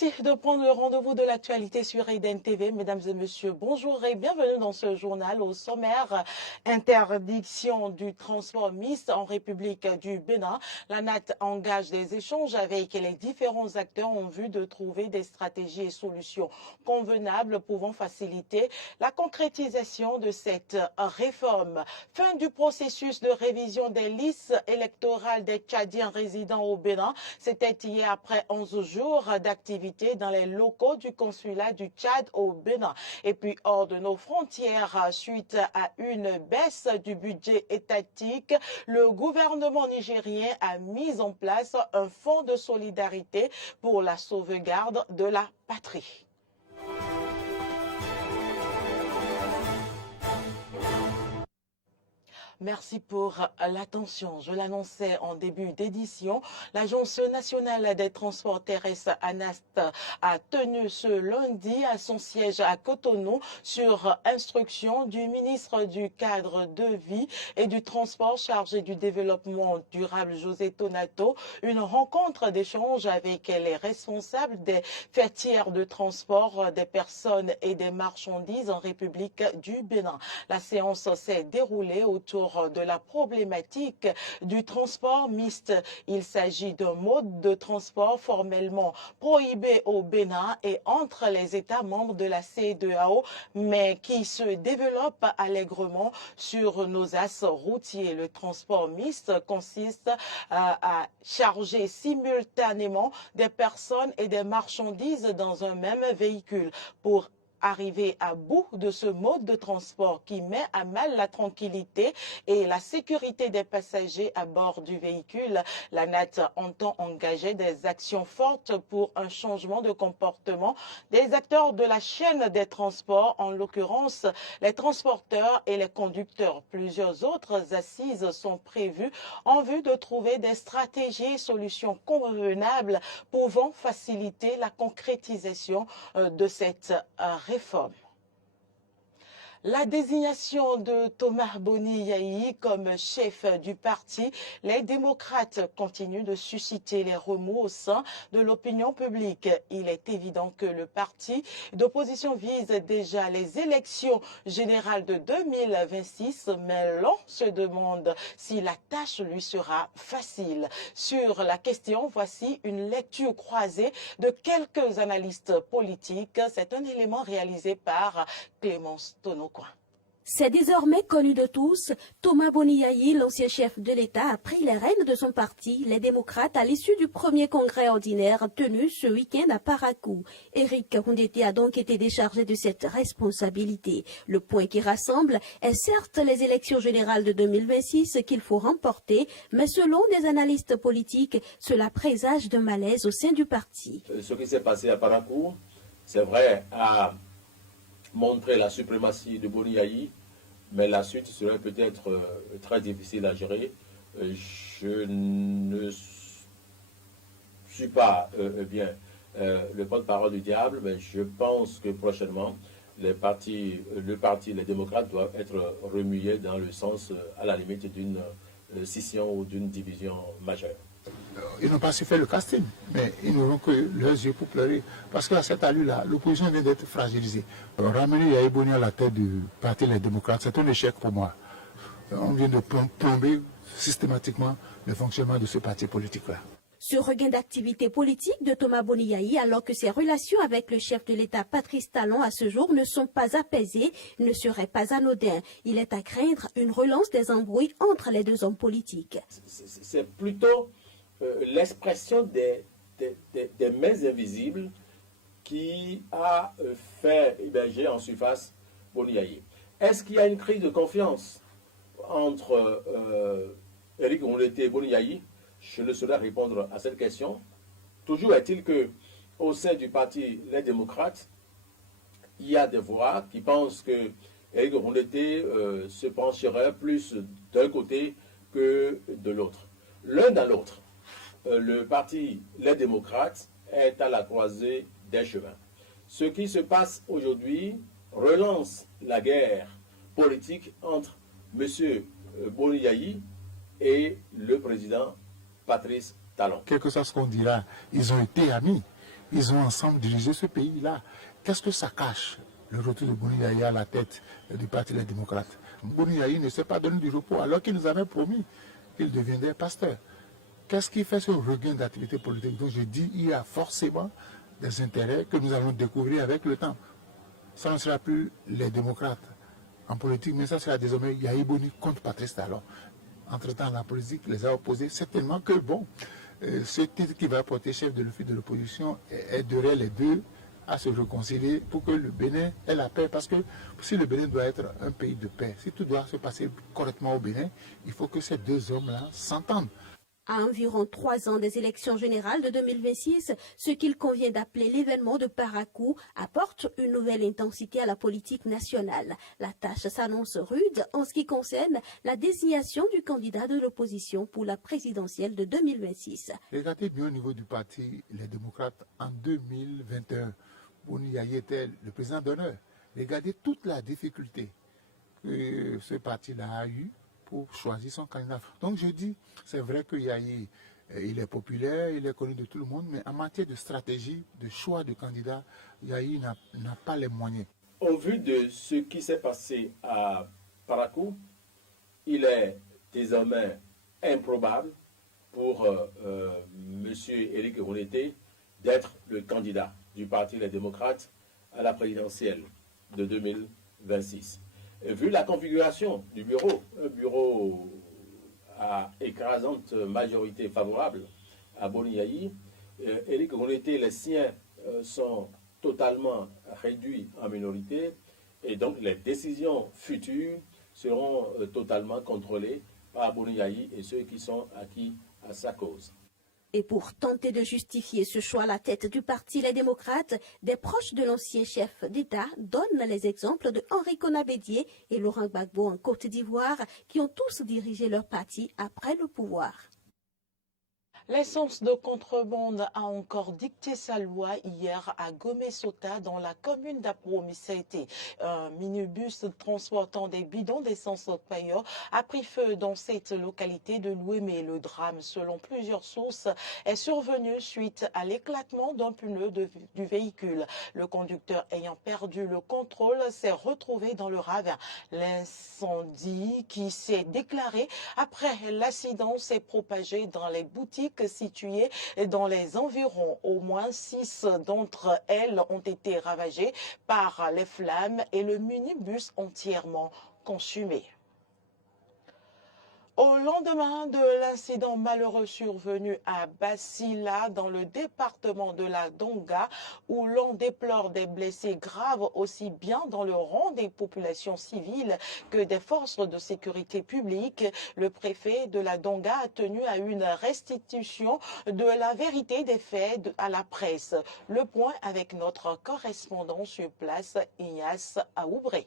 Merci de prendre le rendez-vous de l'actualité sur Eden TV. Mesdames et messieurs, bonjour et bienvenue dans ce journal. Au sommaire, interdiction du transport mixte en République du Bénin. La NAT engage des échanges avec les différents acteurs en vue de trouver des stratégies et solutions convenables pouvant faciliter la concrétisation de cette réforme. Fin du processus de révision des listes électorales des Tchadiens résidant au Bénin. C'était hier après 11 jours d'activité dans les locaux du consulat du Tchad au Bénin. Et puis hors de nos frontières, suite à une baisse du budget étatique, le gouvernement nigérien a mis en place un fonds de solidarité pour la sauvegarde de la patrie. Merci pour l'attention. Je l'annonçais en début d'édition. L'Agence nationale des transports terrestres, ANAST, a tenu ce lundi à son siège à Cotonou sur instruction du ministre du Cadre de vie et du Transport chargé du développement durable, José Tonato, une rencontre d'échange avec les responsables des filières de transport des personnes et des marchandises en République du Bénin. La séance s'est déroulée autour de la problématique du transport mixte. Il s'agit d'un mode de transport formellement prohibé au Bénin et entre les États membres de la CEDEAO, mais qui se développe allègrement sur nos axes routiers. Le transport mixte consiste à charger simultanément des personnes et des marchandises dans un même véhicule. Pour arriver à bout de ce mode de transport qui met à mal la tranquillité et la sécurité des passagers à bord du véhicule, la NAT entend engager des actions fortes pour un changement de comportement des acteurs de la chaîne des transports, en l'occurrence les transporteurs et les conducteurs. Plusieurs autres assises sont prévues en vue de trouver des stratégies et solutions convenables pouvant faciliter la concrétisation de cette réforme. La désignation de Thomas Boni Yayi comme chef du parti, les démocrates continuent de susciter les remous au sein de l'opinion publique. Il est évident que le parti d'opposition vise déjà les élections générales de 2026, mais l'on se demande si la tâche lui sera facile. Sur la question, voici une lecture croisée de quelques analystes politiques. C'est un élément réalisé par Clémence Tonocoin. C'est désormais connu de tous, Thomas Boni Yayi, l'ancien chef de l'État, a pris les rênes de son parti, les démocrates, à l'issue du premier congrès ordinaire tenu ce week-end à Parakou. Éric Rondeté a donc été déchargé de cette responsabilité. Le point qui rassemble est certes les élections générales de 2026 qu'il faut remporter, mais selon des analystes politiques, cela présage de malaise au sein du parti. Ce qui s'est passé à Parakou, c'est vrai, a montré la suprématie de Boni Yayi, mais la suite serait peut-être très difficile à gérer. Je ne suis pas le porte-parole du diable, mais je pense que prochainement, les démocrates doivent être remués dans le sens, à la limite, d'une scission ou d'une division majeure. Ils n'ont pas su faire le casting, mais ils n'auront que leurs yeux pour pleurer. Parce qu'à cette allure-là, l'opposition vient d'être fragilisée. Ramener Yayi Boni à la tête du parti Les Démocrates, c'est un échec pour moi. On vient de plomber systématiquement le fonctionnement de ce parti politique-là. Ce regain d'activité politique de Thomas Boni Yayi, alors que ses relations avec le chef de l'État Patrice Talon à ce jour ne sont pas apaisées, ne serait pas anodin. Il est à craindre une relance des embrouilles entre les deux hommes politiques. C'est plutôt l'expression des mains invisibles qui a fait émerger en surface Boni Yayi. Est-ce qu'il y a une crise de confiance entre Éric Rondeté et Boni Yayi? Je ne saurais répondre à cette question. Toujours est-il qu'au sein du parti Les Démocrates, il y a des voix qui pensent que Éric Rondeté se pencherait plus d'un côté que de l'autre. L'un dans l'autre, le parti Les Démocrates est à la croisée des chemins. Ce qui se passe aujourd'hui relance la guerre politique entre M. Boni Yayi et le président Patrice Talon. Quel que soit ce qu'on dira, ils ont été amis. Ils ont ensemble dirigé ce pays-là. Qu'est-ce que ça cache, le retour de Boni Yayi à la tête du Parti des démocrates? Boni Yayi ne s'est pas donné du repos alors qu'il nous avait promis qu'il deviendrait pasteur. Qu'est-ce qui fait ce regain d'activité politique? Donc je dis, il y a forcément des intérêts que nous allons découvrir avec le temps. Ça ne sera plus les démocrates en politique, mais ça sera désormais Yayi Boni contre Patrice Talon. Entre-temps, la politique les a opposés. C'est tellement que, bon, ce titre qui va porter chef de l'office de l'opposition aiderait les deux à se réconcilier pour que le Bénin ait la paix. Parce que si le Bénin doit être un pays de paix, si tout doit se passer correctement au Bénin, il faut que ces deux hommes-là s'entendent. À environ 3 ans des élections générales de 2026, ce qu'il convient d'appeler l'événement de Parakou apporte une nouvelle intensité à la politique nationale. La tâche s'annonce rude en ce qui concerne la désignation du candidat de l'opposition pour la présidentielle de 2026. Regardez bien au niveau du parti, les démocrates, en 2021, Boni Yayi était le président d'honneur. Regardez toute la difficulté que ce parti-là a eue pour choisir son candidat. Donc je dis, c'est vrai que Yayi, il est populaire, il est connu de tout le monde, mais en matière de stratégie, de choix de candidat, Yayi n'a pas les moyens. Au vu de ce qui s'est passé à Parakou, il est désormais improbable pour M. Éric Ronete d'être le candidat du Parti des démocrates à la présidentielle de 2026. Et vu la configuration du bureau, un bureau à écrasante majorité favorable à Boni Yayi, Éric Ronete, les siens sont totalement réduits en minorité et donc les décisions futures seront totalement contrôlées par Boni Yayi et ceux qui sont acquis à sa cause. Et pour tenter de justifier ce choix à la tête du Parti Les Démocrates, des proches de l'ancien chef d'État donnent les exemples de Henri Konabédié et Laurent Gbagbo en Côte d'Ivoire, qui ont tous dirigé leur parti après le pouvoir. L'essence de contrebande a encore dicté sa loi hier à Gomé-Sota dans la commune d'Apromissete. Un minibus transportant des bidons d'essence payeur a pris feu dans cette localité de Louémé. Le drame, selon plusieurs sources, est survenu suite à l'éclatement d'un pneu du véhicule. Le conducteur ayant perdu le contrôle s'est retrouvé dans le ravin. L'incendie qui s'est déclaré après l'accident s'est propagé dans les boutiques situées dans les environs. Au moins 6 d'entre elles ont été ravagées par les flammes et le minibus entièrement consumé. Au lendemain de l'incident malheureux survenu à Basila, dans le département de la Donga, où l'on déplore des blessés graves aussi bien dans le rang des populations civiles que des forces de sécurité publique, le préfet de la Donga a tenu à une restitution de la vérité des faits à la presse. Le point avec notre correspondant sur place, Ignace Aoubré.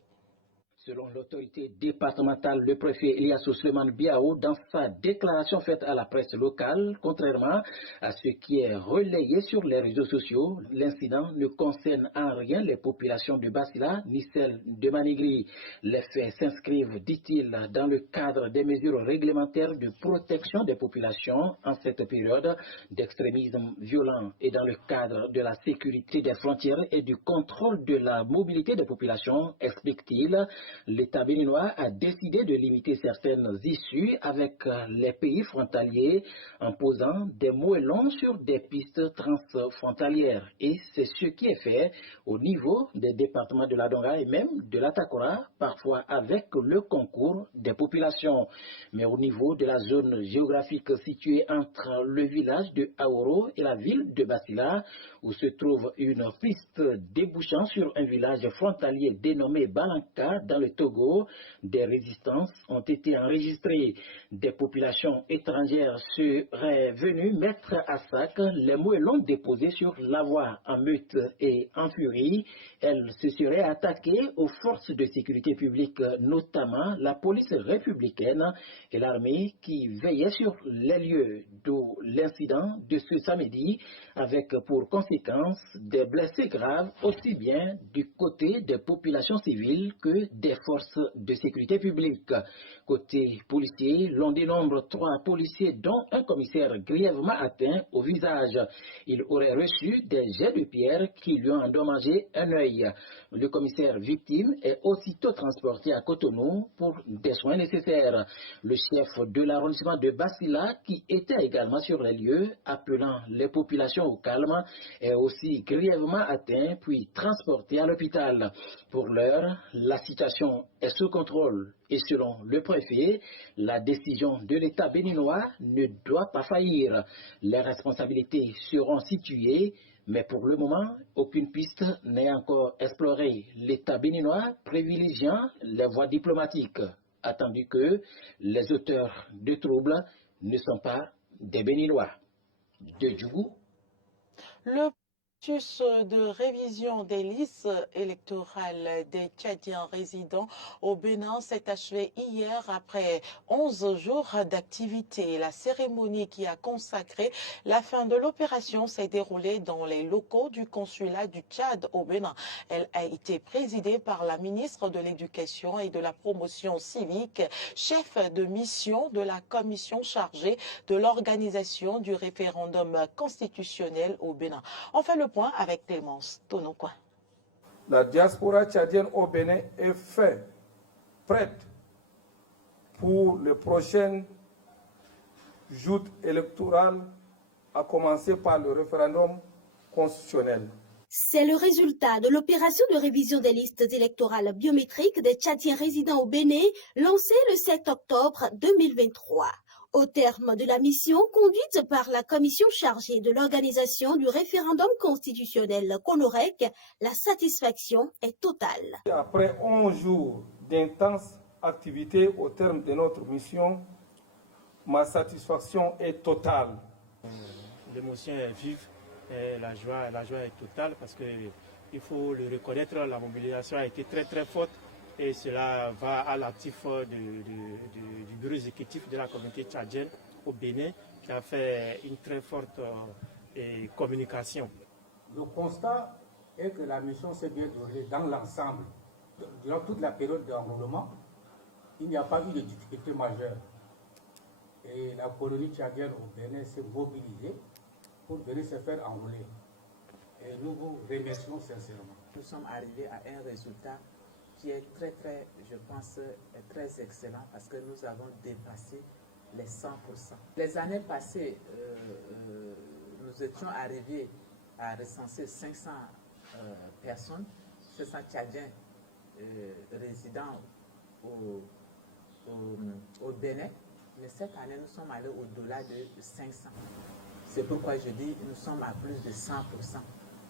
Selon l'autorité départementale, le préfet Elias Ousleman Biao, dans sa déclaration faite à la presse locale, contrairement à ce qui est relayé sur les réseaux sociaux, l'incident ne concerne en rien les populations de Basila ni celles de Manigri. Les faits s'inscrivent, dit-il, dans le cadre des mesures réglementaires de protection des populations en cette période d'extrémisme violent et dans le cadre de la sécurité des frontières et du contrôle de la mobilité des populations, explique-t-il. L'État béninois a décidé de limiter certaines issues avec les pays frontaliers en posant des moellons sur des pistes transfrontalières. Et c'est ce qui est fait au niveau des départements de la Donga et même de la Takora, parfois avec le concours des populations. Mais au niveau de la zone géographique située entre le village de Aoro et la ville de Basila, où se trouve une piste débouchant sur un village frontalier dénommé Balanka dans le Togo, des résistances ont été enregistrées. Des populations étrangères seraient venues mettre à sac les moellons déposés sur la voie en meute et en furie. Elles se seraient attaquées aux forces de sécurité publique, notamment la police républicaine et l'armée qui veillaient sur les lieux de l'incident de ce samedi, avec pour conséquence des blessés graves aussi bien du côté des populations civiles que des les forces de sécurité publique. Côté policier, l'on dénombre 3 policiers dont un commissaire grièvement atteint au visage. Il aurait reçu des jets de pierre qui lui ont endommagé un œil. Le commissaire victime est aussitôt transporté à Cotonou pour des soins nécessaires. Le chef de l'arrondissement de Basila, qui était également sur les lieux, appelant les populations au calme, est aussi grièvement atteint puis transporté à l'hôpital. Pour l'heure, la situation est sous contrôle et selon le préfet, la décision de l'État béninois ne doit pas faillir. Les responsabilités seront situées, mais pour le moment, aucune piste n'est encore explorée. L'État béninois privilégiant les voies diplomatiques, attendu que les auteurs de troubles ne sont pas des Béninois. De Djougou. Le processus de révision des listes électorales des Tchadiens résidant au Bénin s'est achevé hier après 11 jours d'activité. La cérémonie qui a consacré la fin de l'opération s'est déroulée dans les locaux du consulat du Tchad au Bénin. Elle a été présidée par la ministre de l'Éducation et de la Promotion civique, chef de mission de la commission chargée de l'organisation du référendum constitutionnel au Bénin. On fait le point avec Clémence Tonokwa. La diaspora tchadienne au Bénin est prête pour les prochaines joutes électorales, à commencer par le référendum constitutionnel. C'est le résultat de l'opération de révision des listes électorales biométriques des Tchadiens résidant au Bénin, lancée le 7 octobre 2023. Au terme de la mission conduite par la commission chargée de l'organisation du référendum constitutionnel CONOREC, la satisfaction est totale. Après 11 jours d'intenses activités au terme de notre mission, ma satisfaction est totale. L'émotion est vive, et la joie est totale parce qu'il faut le reconnaître, la mobilisation a été très forte. Et cela va à l'actif du bureau exécutif de la communauté tchadienne au Bénin qui a fait une très forte communication. Le constat est que la mission s'est bien déroulée dans l'ensemble. Durant toute la période d'enrôlement, il n'y a pas eu de difficultés majeures. Et la colonie tchadienne au Bénin s'est mobilisée pour venir se faire enrôler. Et nous vous remercions sincèrement. Nous sommes arrivés à un résultat qui est je pense, très excellent parce que nous avons dépassé les 100%. Les années passées, nous étions arrivés à recenser 500 personnes, 500 Tchadiens résidant au Bénin, mais cette année, nous sommes allés au-delà de 500. C'est pourquoi je dis nous sommes à plus de 100%.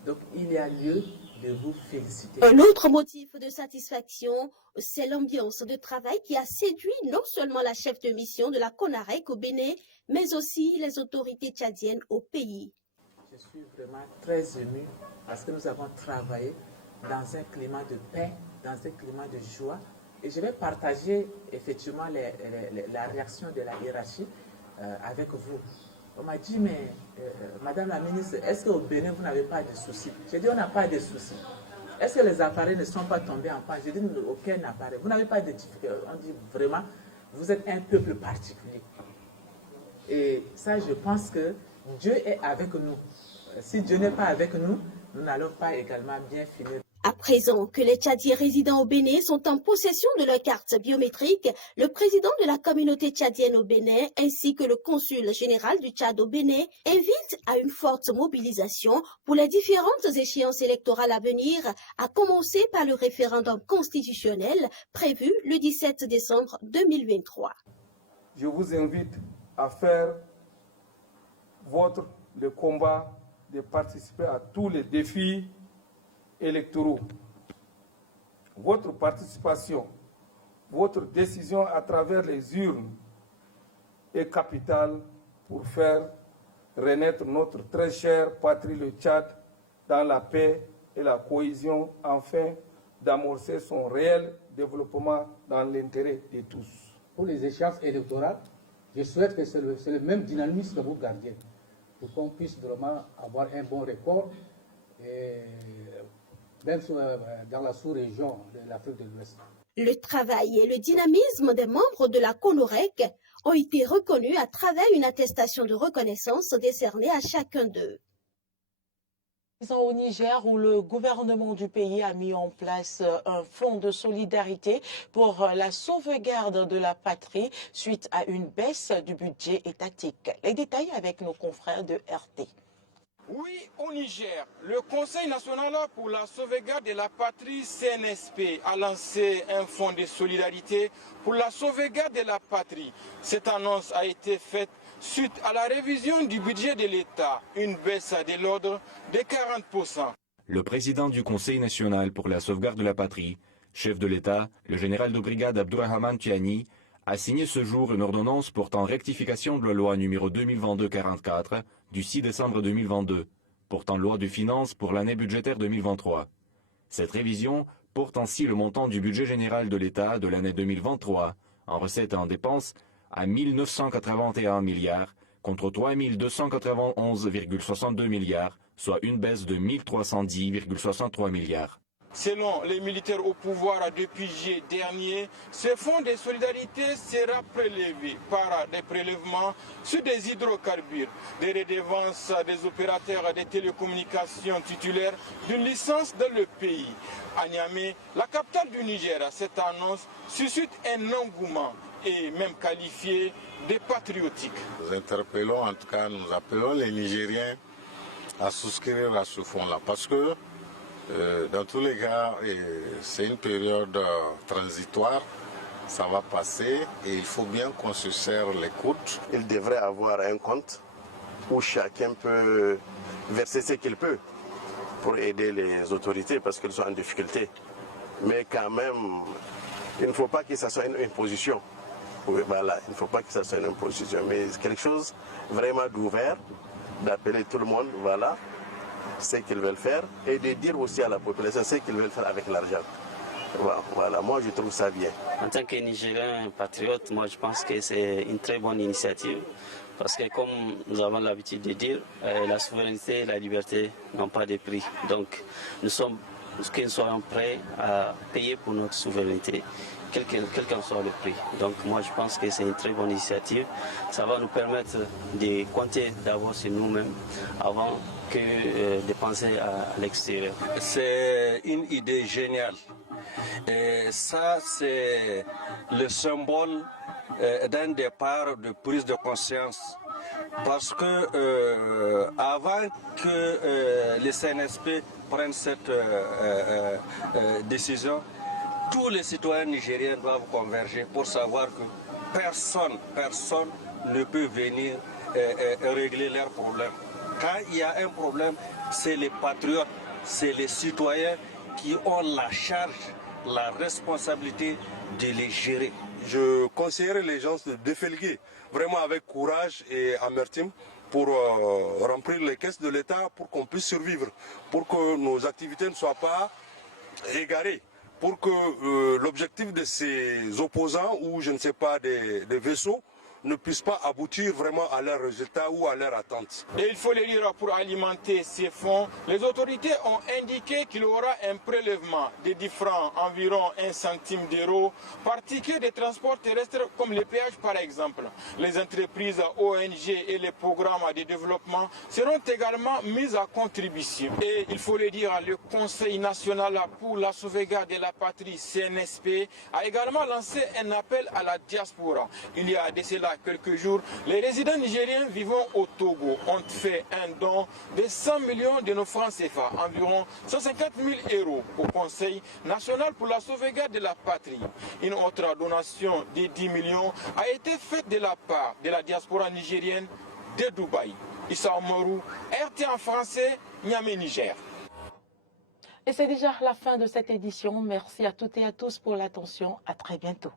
Donc, il y a lieu de vous féliciter. Un autre motif de satisfaction, c'est l'ambiance de travail qui a séduit non seulement la chef de mission de la CONAREC au Bénin, mais aussi les autorités tchadiennes au pays. Je suis vraiment très ému parce que nous avons travaillé dans un climat de paix, dans un climat de joie. Et je vais partager effectivement la réaction de la hiérarchie avec vous. On m'a dit, mais Madame la ministre, est-ce qu'au Bénin, vous n'avez pas de soucis? J'ai dit, on n'a pas de soucis. Est-ce que les appareils ne sont pas tombés en panne? J'ai dit, aucun appareil. Vous n'avez pas de difficultés. On dit, vraiment, vous êtes un peuple particulier. Et ça, je pense que Dieu est avec nous. Si Dieu n'est pas avec nous, nous n'allons pas également bien finir. À présent que les Tchadiens résidant au Bénin sont en possession de leur carte biométrique, le président de la communauté tchadienne au Bénin ainsi que le consul général du Tchad au Bénin invitent à une forte mobilisation pour les différentes échéances électorales à venir, à commencer par le référendum constitutionnel prévu le 17 décembre 2023. Je vous invite à faire le combat de participer à tous les défis électoraux. Votre participation, votre décision à travers les urnes est capitale pour faire renaître notre très chère patrie, le Tchad, dans la paix et la cohésion, afin d'amorcer son réel développement dans l'intérêt de tous. Pour les échéances électorales, je souhaite que c'est le même dynamisme que vous gardiez, pour qu'on puisse vraiment avoir un bon record, et même dans la sous-région de l'Afrique de l'Ouest. Le travail et le dynamisme des membres de la CONOREC ont été reconnus à travers une attestation de reconnaissance décernée à chacun d'eux. Au Niger, où le gouvernement du pays a mis en place un fonds de solidarité pour la sauvegarde de la patrie suite à une baisse du budget étatique. Les détails avec nos confrères de RT. Oui, au Niger, le Conseil national pour la sauvegarde de la patrie CNSP a lancé un fonds de solidarité pour la sauvegarde de la patrie. Cette annonce a été faite suite à la révision du budget de l'État, une baisse de l'ordre de 40%. Le président du Conseil national pour la sauvegarde de la patrie, chef de l'État, le général de brigade Abdourahmane Tiani, a signé ce jour une ordonnance portant rectification de la loi numéro 2022-44 du 6 décembre 2022, portant loi de finances pour l'année budgétaire 2023. Cette révision porte ainsi le montant du budget général de l'État de l'année 2023, en recettes et en dépenses, à 1 981 milliards, contre 3 291,62 milliards, soit une baisse de 1 310,63 milliards. Selon les militaires au pouvoir depuis juillet dernier, ce fonds de solidarité sera prélevé par des prélèvements sur des hydrocarbures, des redevances des opérateurs de télécommunications titulaires d'une licence dans le pays. À Niamey, la capitale du Niger, cette annonce suscite un engouement et même qualifié de patriotique. Nous interpellons, en tout cas nous appelons les Nigériens à souscrire à ce fonds-là parce que dans tous les cas, c'est une période transitoire, ça va passer et il faut bien qu'on se serre les coudes. Il devrait avoir un compte où chacun peut verser ce qu'il peut pour aider les autorités parce qu'elles sont en difficulté. Mais quand même, il ne faut pas que ça soit une imposition. Oui, voilà, il ne faut pas que ça soit une imposition, mais quelque chose vraiment d'ouvert, d'appeler tout le monde, voilà, ce qu'ils veulent faire et de dire aussi à la population ce qu'ils veulent faire avec l'argent. Voilà, moi je trouve ça bien. En tant que Nigérien patriote, moi je pense que c'est une très bonne initiative parce que comme nous avons l'habitude de dire, la souveraineté et la liberté n'ont pas de prix. Donc nous sommes prêts à payer pour notre souveraineté, quel qu'en soit le prix. Donc moi je pense que c'est une très bonne initiative. Ça va nous permettre de compter d'abord sur nous-mêmes avant que de penser à l'extérieur. C'est une idée géniale. Et ça, c'est le symbole d'un départ de prise de conscience. Parce que avant que les CNSP prennent cette décision, tous les citoyens nigériens doivent converger pour savoir que personne ne peut venir régler leurs problèmes. Quand il y a un problème, c'est les patriotes, c'est les citoyens qui ont la charge, la responsabilité de les gérer. Je conseillerais les gens de déféguer vraiment avec courage et amertume pour remplir les caisses de l'État pour qu'on puisse survivre, pour que nos activités ne soient pas égarées, pour que l'objectif de ces opposants ou je ne sais pas des vaisseaux ne puissent pas aboutir vraiment à leurs résultats ou à leurs attentes. Et il faut le dire, pour alimenter ces fonds, les autorités ont indiqué qu'il y aura un prélèvement de 10 francs, environ 1 centime d'euro, par ticket de transport terrestre comme les péages par exemple. Les entreprises, ONG et les programmes de développement seront également mis à contribution. Et il faut le dire, le Conseil national pour la sauvegarde de la patrie, CNSP, a également lancé un appel à la diaspora. Il y a de cela quelques jours, les résidents nigériens vivant au Togo ont fait un don de 100 millions de nos francs CFA, environ 150 000 euros, au Conseil national pour la sauvegarde de la patrie. Une autre donation de 10 millions a été faite de la part de la diaspora nigérienne de Dubaï. Issa Omarou, RT en français, Niamey, Niger. Et c'est déjà la fin de cette édition. Merci à toutes et à tous pour l'attention. À très bientôt.